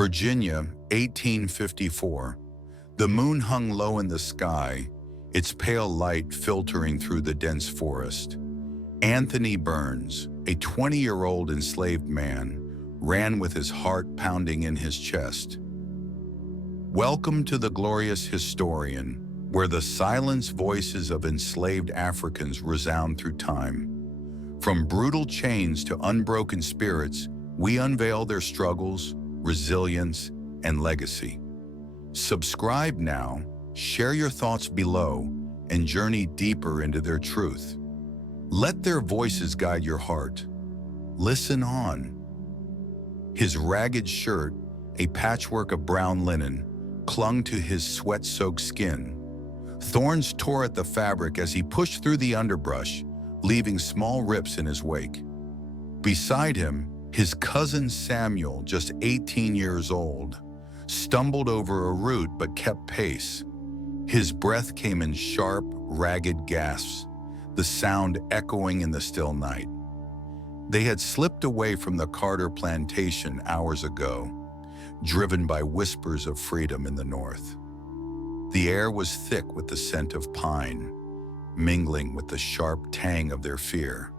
Virginia, 1854. The moon hung low in the sky, its pale light filtering through the dense forest. Anthony Burns, a 20-year-old enslaved man, ran with his heart pounding in his chest. Welcome to the glorious historian, where the silenced voices of enslaved Africans resound through time. From brutal chains to unbroken spirits, we unveil their struggles, resilience, and legacy. Subscribe now, share your thoughts below, and journey deeper into their truth. Let their voices guide your heart. Listen on. His ragged shirt, a patchwork of brown linen, clung to his sweat-soaked skin. Thorns tore at the fabric as he pushed through the underbrush, leaving small rips in his wake. Beside him, his cousin Samuel, just 18 years old, stumbled over a root but kept pace. His breath came in sharp, ragged gasps, the sound echoing in the still night. They had slipped away from the Carter plantation hours ago, driven by whispers of freedom in the north. The air was thick with the scent of pine, mingling with the sharp tang of their fear.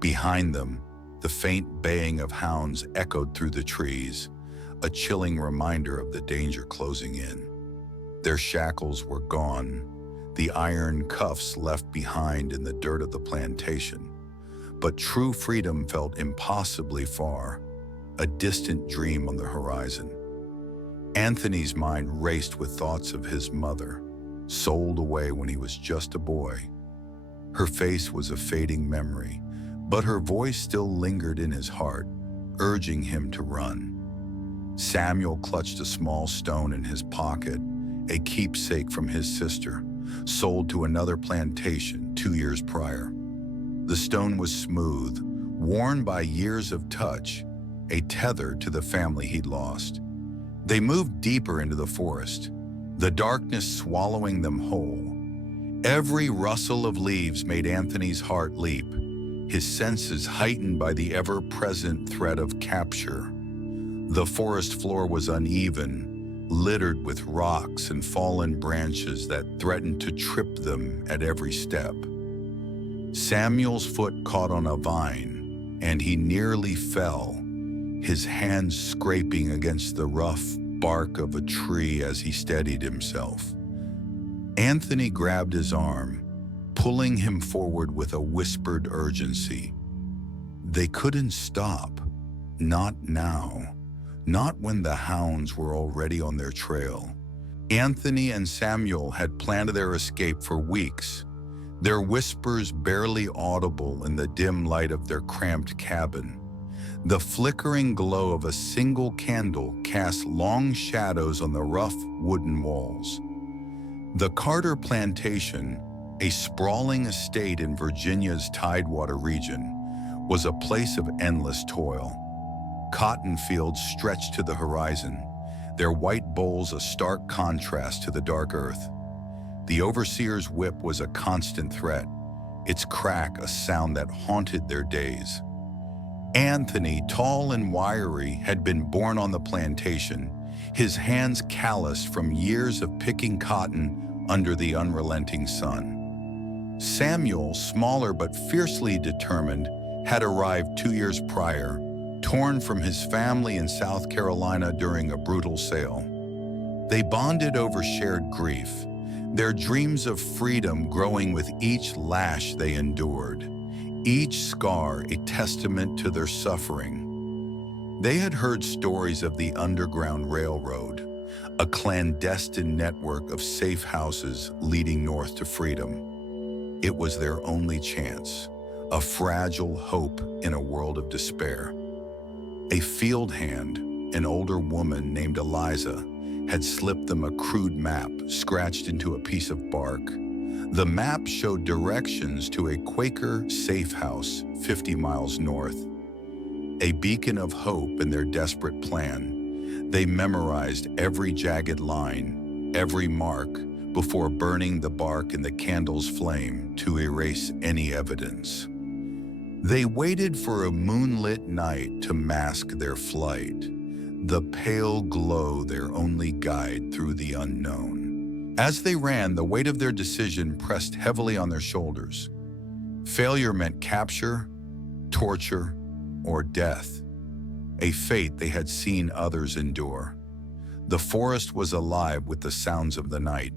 Behind them, the faint baying of hounds echoed through the trees, a chilling reminder of the danger closing in. Their shackles were gone, the iron cuffs left behind in the dirt of the plantation. But true freedom felt impossibly far, a distant dream on the horizon. Anthony's mind raced with thoughts of his mother, sold away when he was just a boy. Her face was a fading memory, but her voice still lingered in his heart, urging him to run. Samuel clutched a small stone in his pocket, a keepsake from his sister, sold to another plantation 2 years prior. The stone was smooth, worn by years of touch, a tether to the family he'd lost. They moved deeper into the forest, the darkness swallowing them whole. Every rustle of leaves made Anthony's heart leap, his senses heightened by the ever-present threat of capture. The forest floor was uneven, littered with rocks and fallen branches that threatened to trip them at every step. Samuel's foot caught on a vine, and he nearly fell, his hands scraping against the rough bark of a tree as he steadied himself. Anthony grabbed his arm, pulling him forward with a whispered urgency. They couldn't stop. Not now. Not when the hounds were already on their trail. Anthony and Samuel had planned their escape for weeks, their whispers barely audible in the dim light of their cramped cabin. The flickering glow of a single candle cast long shadows on the rough wooden walls. The Carter plantation, a sprawling estate in Virginia's Tidewater region, was a place of endless toil. Cotton fields stretched to the horizon, their white bowls a stark contrast to the dark earth. The overseer's whip was a constant threat, its crack a sound that haunted their days. Anthony, tall and wiry, had been born on the plantation, his hands calloused from years of picking cotton under the unrelenting sun. Samuel, smaller but fiercely determined, had arrived 2 years prior, torn from his family in South Carolina during a brutal sale. They bonded over shared grief, their dreams of freedom growing with each lash they endured, each scar a testament to their suffering. They had heard stories of the Underground Railroad, a clandestine network of safe houses leading north to freedom. It was their only chance, a fragile hope in a world of despair. A field hand, an older woman named Eliza, had slipped them a crude map scratched into a piece of bark. The map showed directions to a Quaker safe house 50 miles north. A beacon of hope in their desperate plan, they memorized every jagged line, every mark, before burning the bark in the candle's flame to erase any evidence. They waited for a moonlit night to mask their flight. the pale glow their only guide through the unknown. As they ran, the weight of their decision pressed heavily on their shoulders. Failure meant capture, torture, or death, a fate they had seen others endure. The forest was alive with the sounds of the night,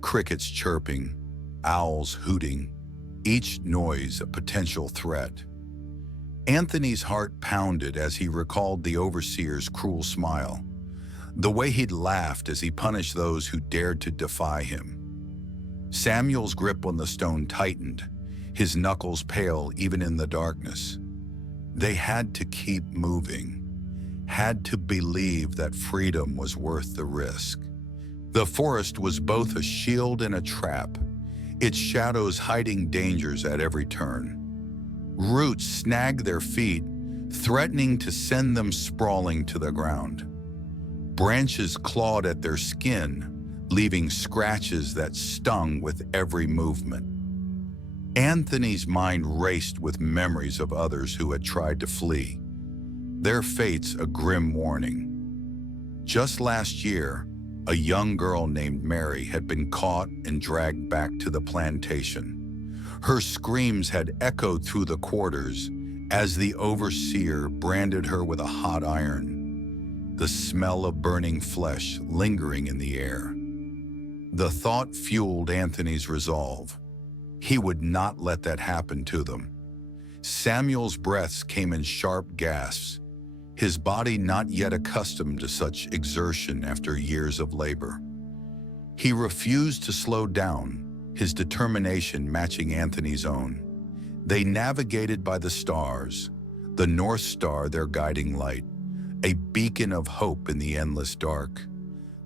crickets chirping, owls hooting, each noise a potential threat. Anthony's heart pounded as he recalled the overseer's cruel smile, the way he'd laughed as he punished those who dared to defy him. Samuel's grip on the stone tightened, his knuckles pale even in the darkness. They had to keep moving, had to believe that freedom was worth the risk. The forest was both a shield and a trap, its shadows hiding dangers at every turn. Roots snagged their feet, threatening to send them sprawling to the ground. Branches clawed at their skin, leaving scratches that stung with every movement. Anthony's mind raced with memories of others who had tried to flee, their fates a grim warning. Just last year, a young girl named Mary had been caught and dragged back to the plantation. Her screams had echoed through the quarters as the overseer branded her with a hot iron, the smell of burning flesh lingering in the air. The thought fueled Anthony's resolve. He would not let that happen to them. Samuel's breaths came in sharp gasps, his body not yet accustomed to such exertion after years of labor. He refused to slow down, his determination matching Anthony's own. They navigated by the stars, the North Star their guiding light, a beacon of hope in the endless dark.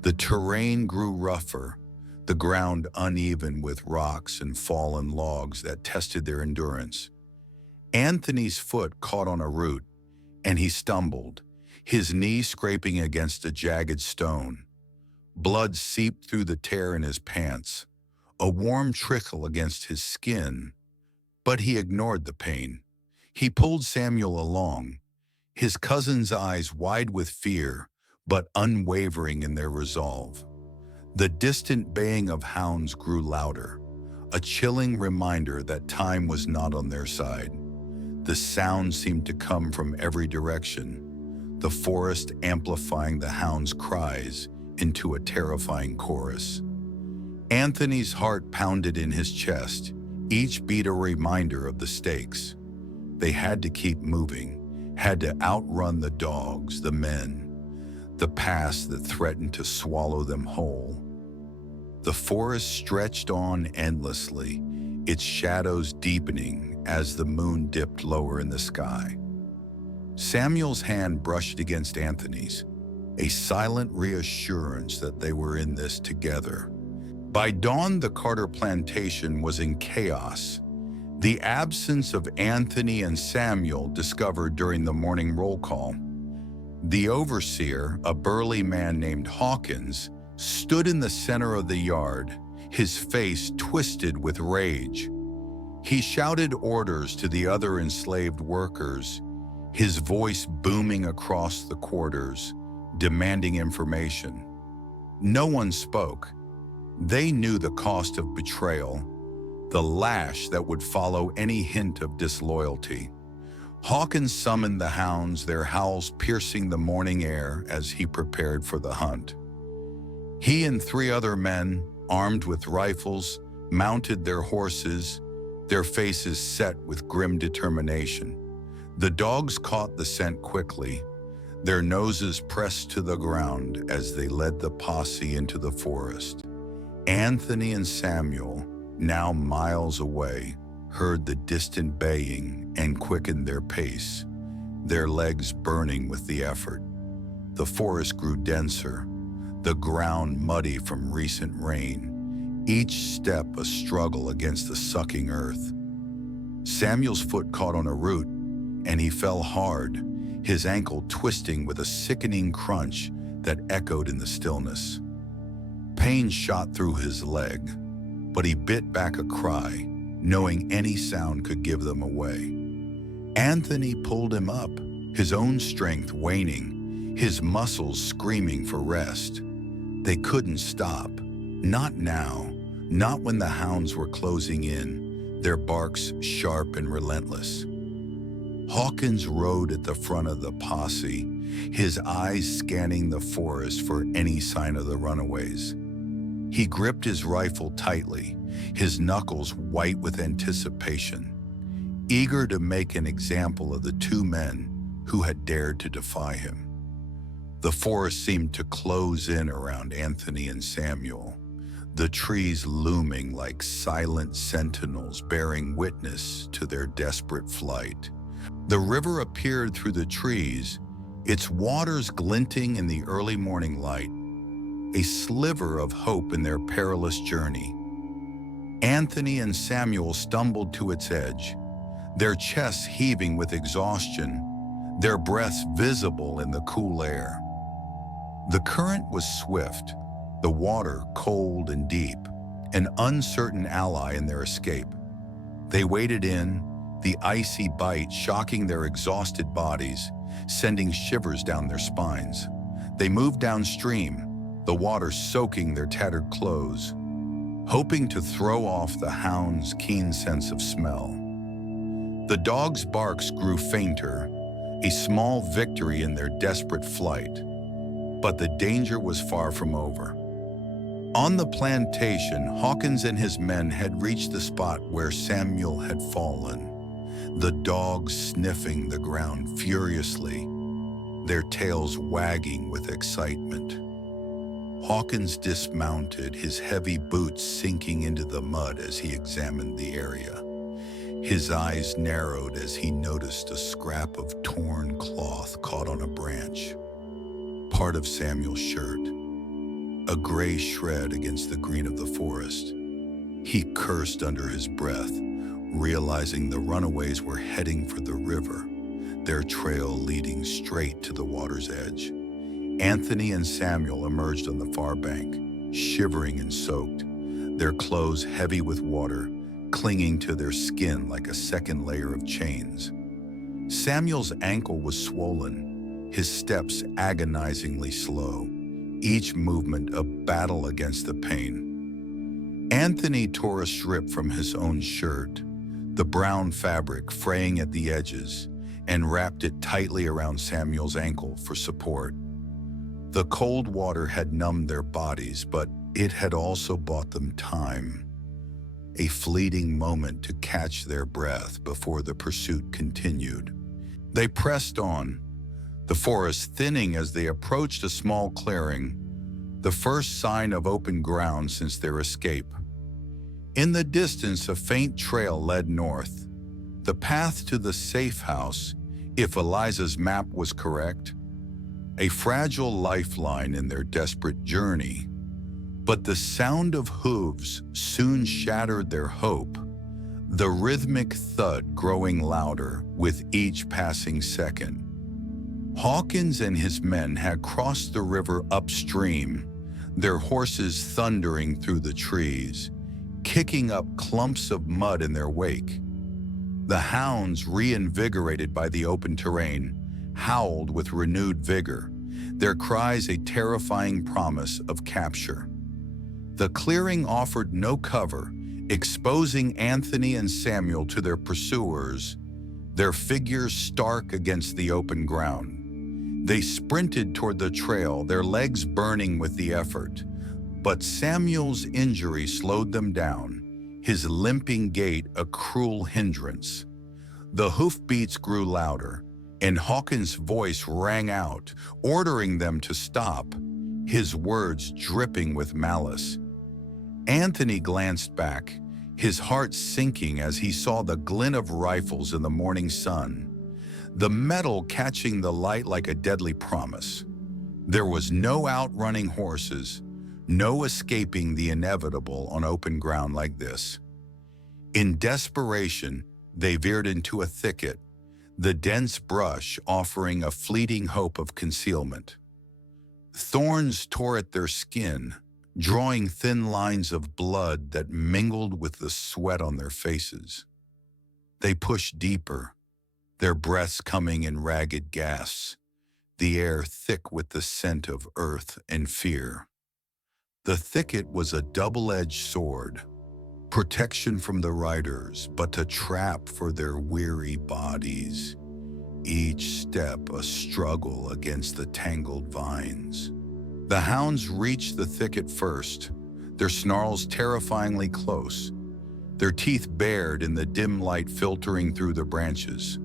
The terrain grew rougher, the ground uneven with rocks and fallen logs that tested their endurance. Anthony's foot caught on a root, and he stumbled, his knee scraping against a jagged stone. Blood seeped through the tear in his pants, a warm trickle against his skin, but he ignored the pain. He pulled Samuel along, his cousin's eyes wide with fear, but unwavering in their resolve. The distant baying of hounds grew louder, a chilling reminder that time was not on their side. The sound seemed to come from every direction, the forest amplifying the hounds' cries into a terrifying chorus. Anthony's heart pounded in his chest, each beat a reminder of the stakes. They had to keep moving, had to outrun the dogs, the men, the past that threatened to swallow them whole. The forest stretched on endlessly, its shadows deepening as the moon dipped lower in the sky. Samuel's hand brushed against Anthony's, a silent reassurance that they were in this together. By dawn, the Carter plantation was in chaos. The absence of Anthony and Samuel discovered during the morning roll call. The overseer, a burly man named Hawkins, stood in the center of the yard, his face twisted with rage. He shouted orders to the other enslaved workers, his voice booming across the quarters, demanding information. No one spoke. They knew the cost of betrayal, the lash that would follow any hint of disloyalty. Hawkins summoned the hounds, their howls piercing the morning air as he prepared for the hunt. He and 3 other men, armed with rifles, mounted their horses, their faces set with grim determination. The dogs caught the scent quickly, their noses pressed to the ground as they led the posse into the forest. Anthony and Samuel, now miles away, heard the distant baying and quickened their pace, their legs burning with the effort. The forest grew denser, the ground muddy from recent rain, each step a struggle against the sucking earth. Samuel's foot caught on a root, and he fell hard, his ankle twisting with a sickening crunch that echoed in the stillness. Pain shot through his leg, but he bit back a cry, knowing any sound could give them away. Anthony pulled him up, his own strength waning, his muscles screaming for rest. They couldn't stop. Not now. Not when the hounds were closing in, their barks sharp and relentless. Hawkins rode at the front of the posse, his eyes scanning the forest for any sign of the runaways. He gripped his rifle tightly, his knuckles white with anticipation, eager to make an example of the two men who had dared to defy him. The forest seemed to close in around Anthony and Samuel, the trees looming like silent sentinels bearing witness to their desperate flight. The river appeared through the trees, its waters glinting in the early morning light, a sliver of hope in their perilous journey. Anthony and Samuel stumbled to its edge, their chests heaving with exhaustion, their breaths visible in the cool air. The current was swift, the water cold and deep, an uncertain ally in their escape. They waded in, the icy bite shocking their exhausted bodies, sending shivers down their spines. They moved downstream, the water soaking their tattered clothes, hoping to throw off the hound's keen sense of smell. The dogs' barks grew fainter, a small victory in their desperate flight. But the danger was far from over. On the plantation, Hawkins and his men had reached the spot where Samuel had fallen, the dogs sniffing the ground furiously, their tails wagging with excitement. Hawkins dismounted, his heavy boots sinking into the mud as he examined the area. His eyes narrowed as he noticed a scrap of torn cloth caught on a branch, part of Samuel's shirt, a gray shred against the green of the forest. He cursed under his breath, realizing the runaways were heading for the river, their trail leading straight to the water's edge. Anthony and Samuel emerged on the far bank, shivering and soaked, their clothes heavy with water, clinging to their skin like a second layer of chains. Samuel's ankle was swollen, his steps agonizingly slow, each movement a battle against the pain. Anthony tore a strip from his own shirt, the brown fabric fraying at the edges, and wrapped it tightly around Samuel's ankle for support. The cold water had numbed their bodies, but it had also bought them time, a fleeting moment to catch their breath before the pursuit continued. They pressed on, the forest thinning as they approached a small clearing, the first sign of open ground since their escape. In the distance, a faint trail led north, the path to the safe house, if Eliza's map was correct, a fragile lifeline in their desperate journey. But the sound of hooves soon shattered their hope, the rhythmic thud growing louder with each passing second. Hawkins and his men had crossed the river upstream, their horses thundering through the trees, kicking up clumps of mud in their wake. The hounds, reinvigorated by the open terrain, howled with renewed vigor, their cries a terrifying promise of capture. The clearing offered no cover, exposing Anthony and Samuel to their pursuers, their figures stark against the open ground. They sprinted toward the trail, their legs burning with the effort. But Samuel's injury slowed them down, his limping gait a cruel hindrance. The hoofbeats grew louder, and Hawkins' voice rang out, ordering them to stop, his words dripping with malice. Anthony glanced back, his heart sinking as he saw the glint of rifles in the morning sun, the metal catching the light like a deadly promise. There was no outrunning horses, no escaping the inevitable on open ground like this. In desperation, they veered into a thicket, the dense brush offering a fleeting hope of concealment. Thorns tore at their skin, drawing thin lines of blood that mingled with the sweat on their faces. They pushed deeper, their breaths coming in ragged gasps, the air thick with the scent of earth and fear. The thicket was a double-edged sword, protection from the riders, but a trap for their weary bodies, each step a struggle against the tangled vines. The hounds reached the thicket first, their snarls terrifyingly close, their teeth bared in the dim light filtering through the branches.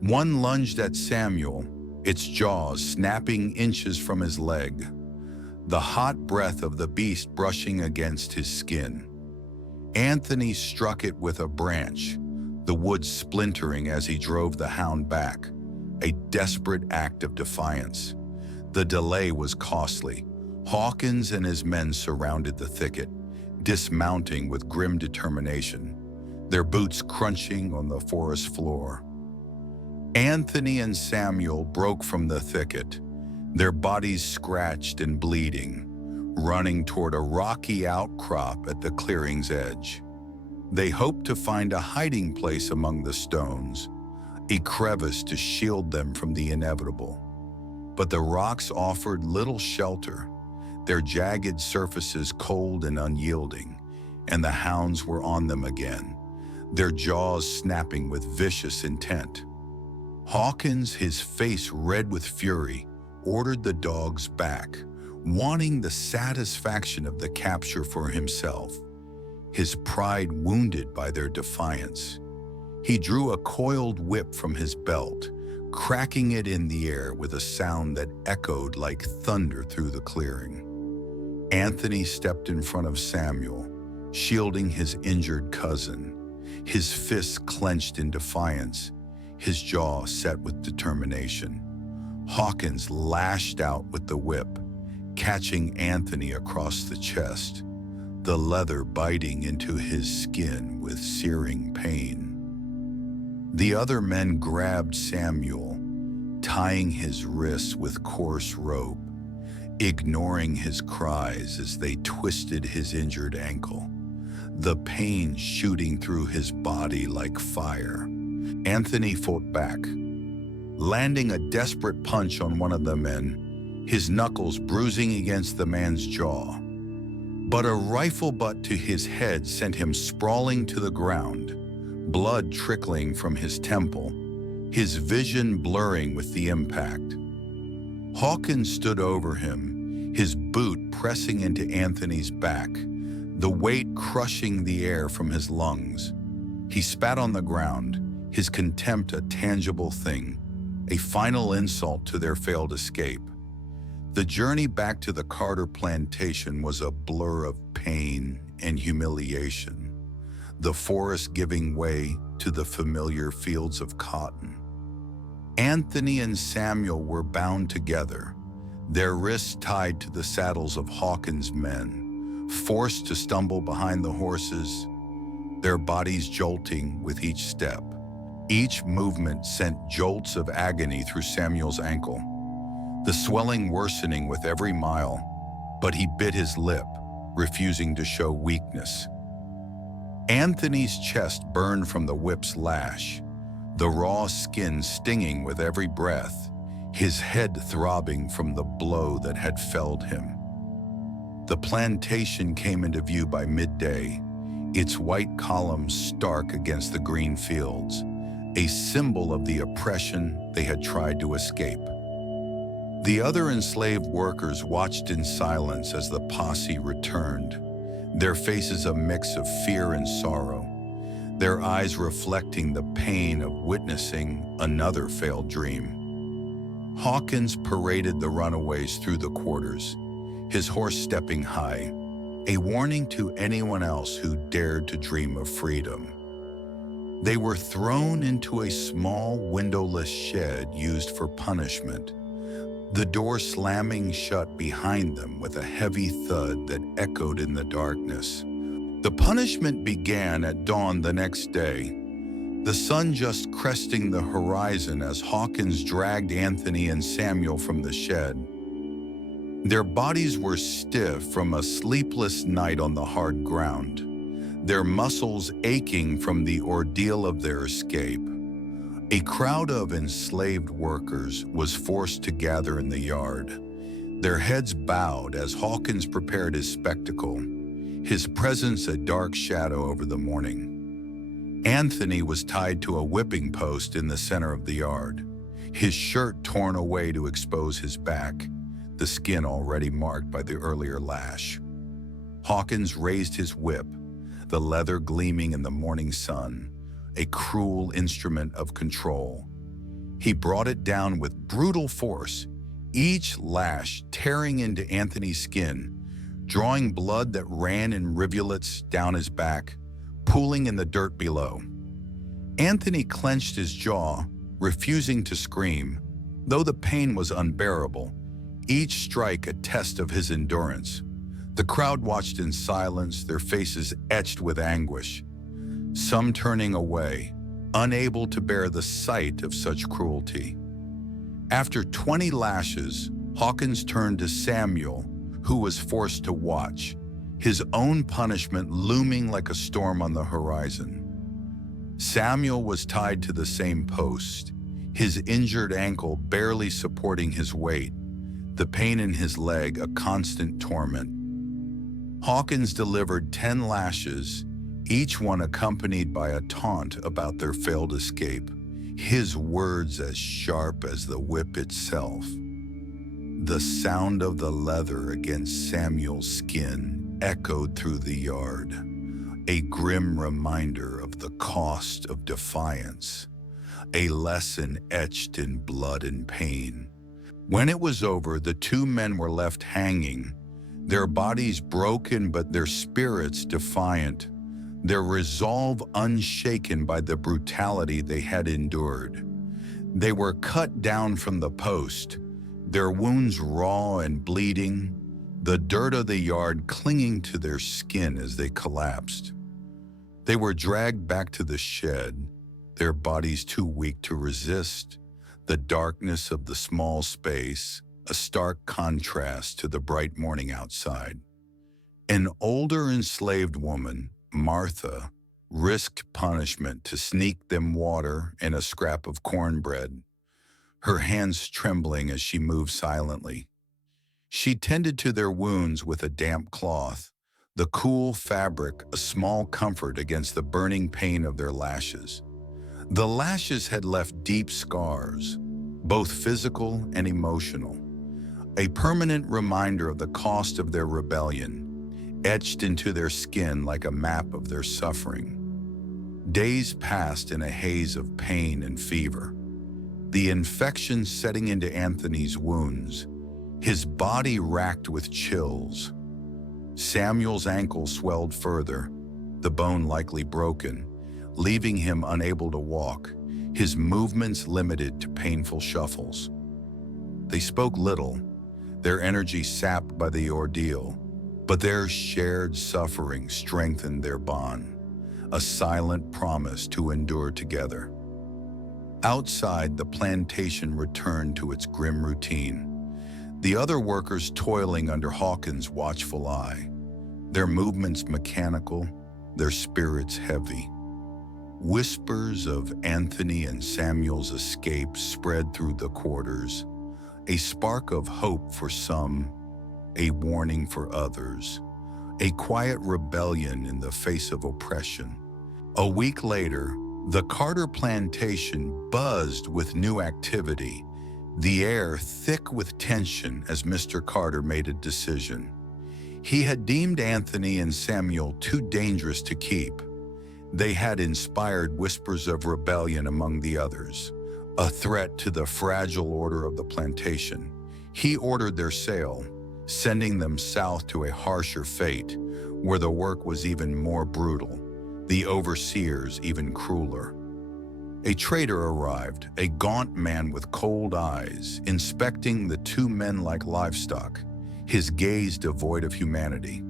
One lunged at Samuel, its jaws snapping inches from his leg, the hot breath of the beast brushing against his skin. Anthony struck it with a branch, the wood splintering as he drove the hound back, a desperate act of defiance. The delay was costly. Hawkins and his men surrounded the thicket, dismounting with grim determination, their boots crunching on the forest floor. Anthony and Samuel broke from the thicket, their bodies scratched and bleeding, running toward a rocky outcrop at the clearing's edge. They hoped to find a hiding place among the stones, a crevice to shield them from the inevitable. But the rocks offered little shelter, their jagged surfaces cold and unyielding, and the hounds were on them again, their jaws snapping with vicious intent. Hawkins, his face red with fury, ordered the dogs back, wanting the satisfaction of the capture for himself, his pride wounded by their defiance. He drew a coiled whip from his belt, cracking it in the air with a sound that echoed like thunder through the clearing. Anthony stepped in front of Samuel, shielding his injured cousin, his fists clenched in defiance, his jaw set with determination. Hawkins lashed out with the whip, catching Anthony across the chest, the leather biting into his skin with searing pain. The other men grabbed Samuel, tying his wrists with coarse rope, ignoring his cries as they twisted his injured ankle, the pain shooting through his body like fire. Anthony fought back, landing a desperate punch on one of the men, his knuckles bruising against the man's jaw. But a rifle butt to his head sent him sprawling to the ground, blood trickling from his temple, his vision blurring with the impact. Hawkins stood over him, his boot pressing into Anthony's back, the weight crushing the air from his lungs. He spat on the ground, his contempt a tangible thing, a final insult to their failed escape. The journey back to the Carter plantation was a blur of pain and humiliation, the forest giving way to the familiar fields of cotton. Anthony and Samuel were bound together, their wrists tied to the saddles of Hawkins' men, forced to stumble behind the horses, their bodies jolting with each step. Each movement sent jolts of agony through Samuel's ankle, the swelling worsening with every mile, but he bit his lip, refusing to show weakness. Anthony's chest burned from the whip's lash, the raw skin stinging with every breath, his head throbbing from the blow that had felled him. The plantation came into view by midday, its white columns stark against the green fields, a symbol of the oppression they had tried to escape. The other enslaved workers watched in silence as the posse returned, their faces a mix of fear and sorrow, their eyes reflecting the pain of witnessing another failed dream. Hawkins paraded the runaways through the quarters, his horse stepping high, a warning to anyone else who dared to dream of freedom. They were thrown into a small windowless shed used for punishment, the door slamming shut behind them with a heavy thud that echoed in the darkness. The punishment began at dawn the next day, the sun just cresting the horizon as Hawkins dragged Anthony and Samuel from the shed. Their bodies were stiff from a sleepless night on the hard ground, their muscles aching from the ordeal of their escape. A crowd of enslaved workers was forced to gather in the yard, their heads bowed as Hawkins prepared his spectacle, his presence a dark shadow over the morning. Anthony was tied to a whipping post in the center of the yard, his shirt torn away to expose his back, the skin already marked by the earlier lash. Hawkins raised his whip, the leather gleaming in the morning sun, a cruel instrument of control. He brought it down with brutal force, each lash tearing into Anthony's skin, drawing blood that ran in rivulets down his back, pooling in the dirt below. Anthony clenched his jaw, refusing to scream, though the pain was unbearable, each strike a test of his endurance. The crowd watched in silence, their faces etched with anguish, some turning away, unable to bear the sight of such cruelty. After 20 lashes, Hawkins turned to Samuel, who was forced to watch, his own punishment looming like a storm on the horizon. Samuel was tied to the same post, his injured ankle barely supporting his weight, the pain in his leg a constant torment. Hawkins delivered 10 lashes, each one accompanied by a taunt about their failed escape, his words as sharp as the whip itself. The sound of the leather against Samuel's skin echoed through the yard, a grim reminder of the cost of defiance, a lesson etched in blood and pain. When it was over, the two men were left hanging, their bodies broken but their spirits defiant, their resolve unshaken by the brutality they had endured. They were cut down from the post, their wounds raw and bleeding, the dirt of the yard clinging to their skin as they collapsed. They were dragged back to the shed, their bodies too weak to resist, the darkness of the small space, a stark contrast to the bright morning outside. An older enslaved woman, Martha, risked punishment to sneak them water and a scrap of cornbread, her hands trembling as she moved silently. She tended to their wounds with a damp cloth, the cool fabric a small comfort against the burning pain of their lashes. The lashes had left deep scars, both physical and emotional, a permanent reminder of the cost of their rebellion, etched into their skin like a map of their suffering. Days passed in a haze of pain and fever, the infection setting into Anthony's wounds, his body racked with chills. Samuel's ankle swelled further, the bone likely broken, leaving him unable to walk, his movements limited to painful shuffles. They spoke little, their energy sapped by the ordeal, but their shared suffering strengthened their bond, a silent promise to endure together. Outside, the plantation returned to its grim routine, the other workers toiling under Hawkins' watchful eye, their movements mechanical, their spirits heavy. Whispers of Anthony and Samuel's escape spread through the quarters, a spark of hope for some, a warning for others, a quiet rebellion in the face of oppression. A week later, the Carter plantation buzzed with new activity, the air thick with tension as Mr. Carter made a decision. He had deemed Anthony and Samuel too dangerous to keep. They had inspired whispers of rebellion among the others, a threat to the fragile order of the plantation. He ordered their sale, sending them south to a harsher fate, where the work was even more brutal, the overseers even crueler. A trader arrived, a gaunt man with cold eyes, inspecting the two men like livestock, his gaze devoid of humanity.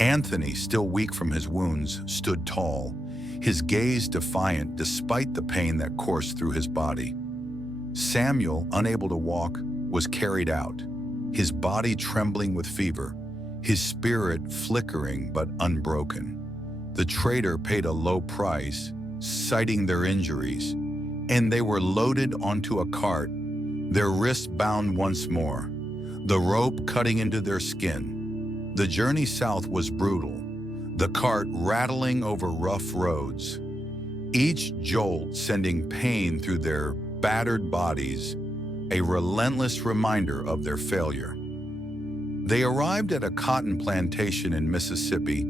Anthony, still weak from his wounds, stood tall, his gaze defiant despite the pain that coursed through his body. Samuel, unable to walk, was carried out, his body trembling with fever, his spirit flickering but unbroken. The trader paid a low price, citing their injuries, and they were loaded onto a cart, their wrists bound once more, the rope cutting into their skin. The journey south was brutal, the cart rattling over rough roads, each jolt sending pain through their battered bodies, a relentless reminder of their failure. They arrived at a cotton plantation in Mississippi,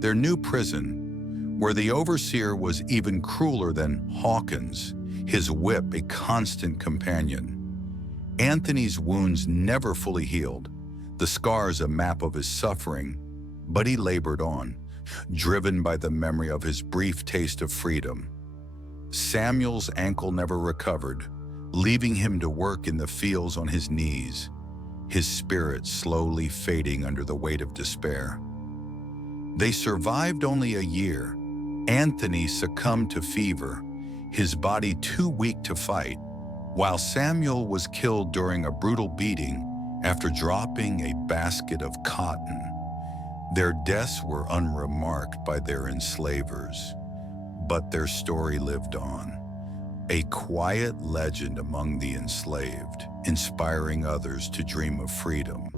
their new prison, where the overseer was even crueler than Hawkins, his whip a constant companion. Anthony's wounds never fully healed, the scars a map of his suffering, but he labored on, driven by the memory of his brief taste of freedom. Samuel's ankle never recovered, leaving him to work in the fields on his knees, his spirit slowly fading under the weight of despair. They survived only a year. Anthony succumbed to fever, his body too weak to fight, while Samuel was killed during a brutal beating after dropping a basket of cotton. Their deaths were unremarked by their enslavers, but their story lived on, a quiet legend among the enslaved, inspiring others to dream of freedom.